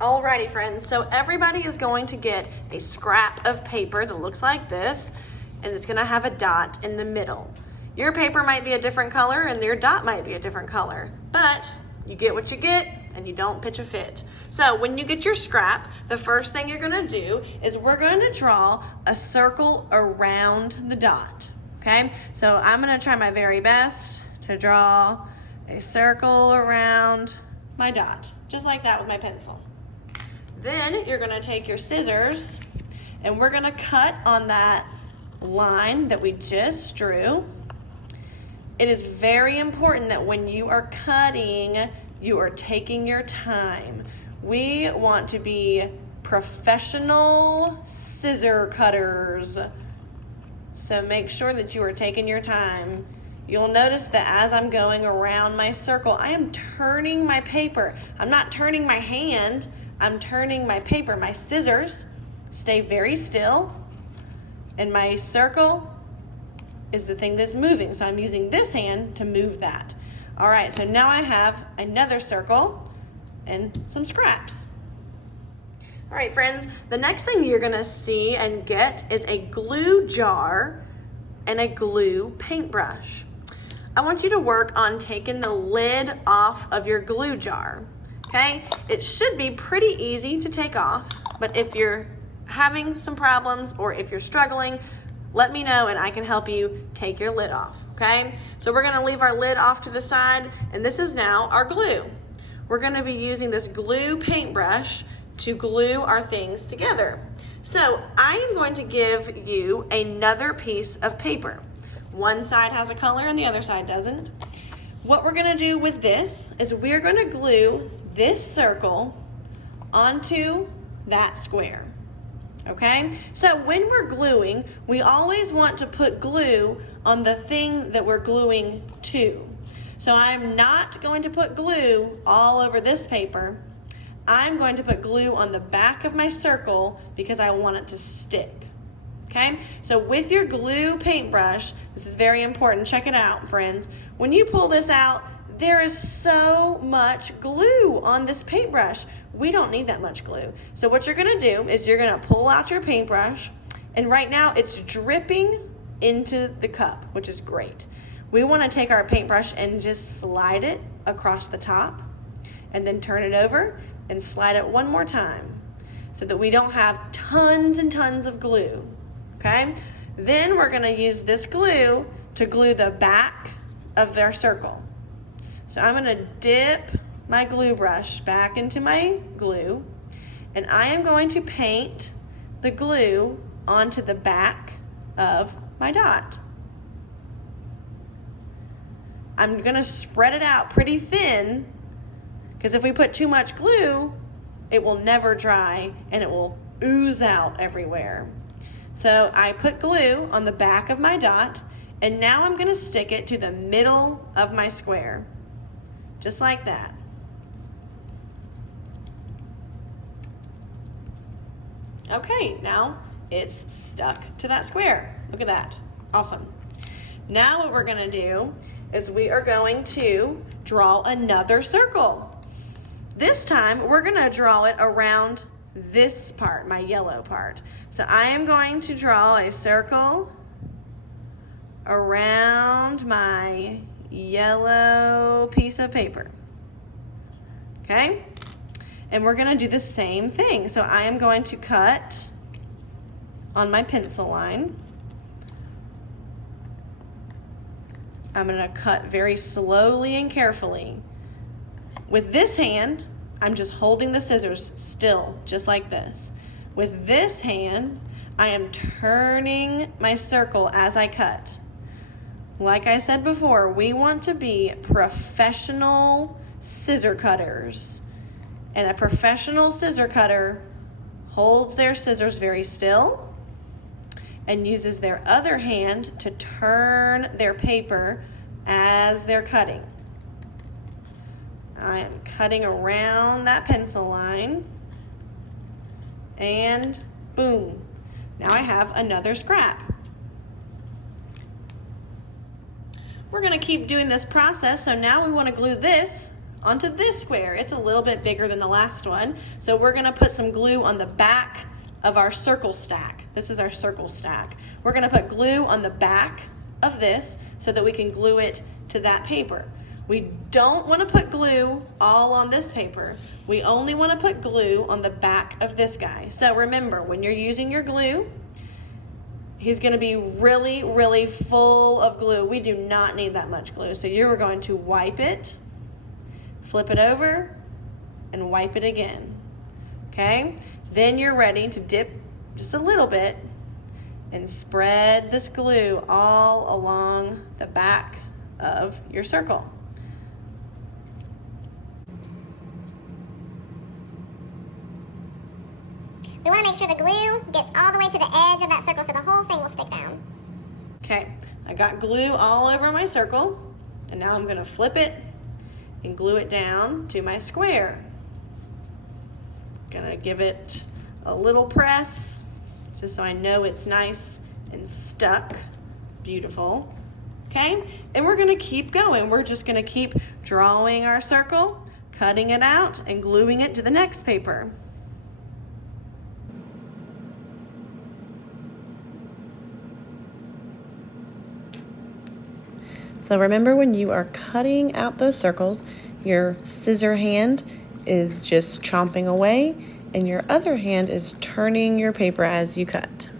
Alrighty friends, so everybody is going to get a scrap of paper that looks like this, and it's gonna have a dot in the middle. Your paper might be a different color and your dot might be a different color, but you get what you get and you don't pitch a fit. So when you get your scrap, the first thing you're gonna do is we're going to draw a circle around the dot, okay? So I'm gonna try my very best to draw a circle around my dot, just like that with my pencil. Then you're gonna take your scissors and we're gonna cut on that line that we just drew. It is very important that when you are cutting, you are taking your time. We want to be professional scissor cutters. So make sure that you are taking your time. You'll notice that as I'm going around my circle, I am turning my paper. I'm not turning my hand, I'm turning my paper. My scissors stay very still, and my circle is the thing that's moving. So I'm using this hand to move that. All right, so now I have another circle and some scraps. All right, friends, the next thing you're gonna see and get is a glue jar and a glue paintbrush. I want you to work on taking the lid off of your glue jar, okay? It should be pretty easy to take off, but if you're having some problems or if you're struggling, let me know and I can help you take your lid off, okay? So we're gonna leave our lid off to the side, and this is now our glue. We're gonna be using this glue paintbrush to glue our things together. So I am going to give you another piece of paper. One side has a color and the other side doesn't. What we're gonna do with this is we're gonna glue this circle onto that square. Okay, so when we're gluing, we always want to put glue on the thing that we're gluing to. So I'm not going to put glue all over this paper. I'm going to put glue on the back of my circle because I want it to stick. Okay, so with your glue paintbrush, this is very important. Check it out, friends. When you pull this out, there is so much glue on this paintbrush. We don't need that much glue. So what you're gonna do is you're gonna pull out your paintbrush, and right now it's dripping into the cup, which is great. We wanna take our paintbrush and just slide it across the top, and then turn it over and slide it one more time so that we don't have tons and tons of glue, okay? Then we're gonna use this glue to glue the back of our circle. So I'm gonna dip my glue brush back into my glue, and I am going to paint the glue onto the back of my dot. I'm gonna spread it out pretty thin, because if we put too much glue, it will never dry and it will ooze out everywhere. So I put glue on the back of my dot, and now I'm gonna stick it to the middle of my square. Just like that. Okay, now it's stuck to that square. Look at that, awesome. Now what we're gonna do is we are going to draw another circle. This time we're gonna draw it around this part, my yellow part. So I am going to draw a circle around my yellow piece of paper, okay? And we're gonna do the same thing. So I am going to cut on my pencil line. I'm gonna cut very slowly and carefully. With this hand, I'm just holding the scissors still, just like this. With this hand, I am turning my circle as I cut. Like I said before, we want to be professional scissor cutters. And a professional scissor cutter holds their scissors very still and uses their other hand to turn their paper as they're cutting. I am cutting around that pencil line, and boom, now I have another scrap. We're gonna keep doing this process, so now we wanna glue this onto this square. It's a little bit bigger than the last one. So we're gonna put some glue on the back of our circle stack. This is our circle stack. We're gonna put glue on the back of this so that we can glue it to that paper. We don't wanna put glue all on this paper. We only wanna put glue on the back of this guy. So remember, when you're using your glue, he's gonna be really, really full of glue. We do not need that much glue. So you're going to wipe it, flip it over, and wipe it again, okay? Then you're ready to dip just a little bit and spread this glue all along the back of your circle. We want to make sure the glue gets all the way to the edge of that circle so the whole thing will stick down. Okay, I got glue all over my circle, and now I'm gonna flip it and glue it down to my square. Gonna give it a little press just so I know it's nice and stuck. Beautiful. Okay, and we're gonna keep going. We're just gonna keep drawing our circle, cutting it out, and gluing it to the next paper. So remember, when you are cutting out those circles, your scissor hand is just chomping away and your other hand is turning your paper as you cut.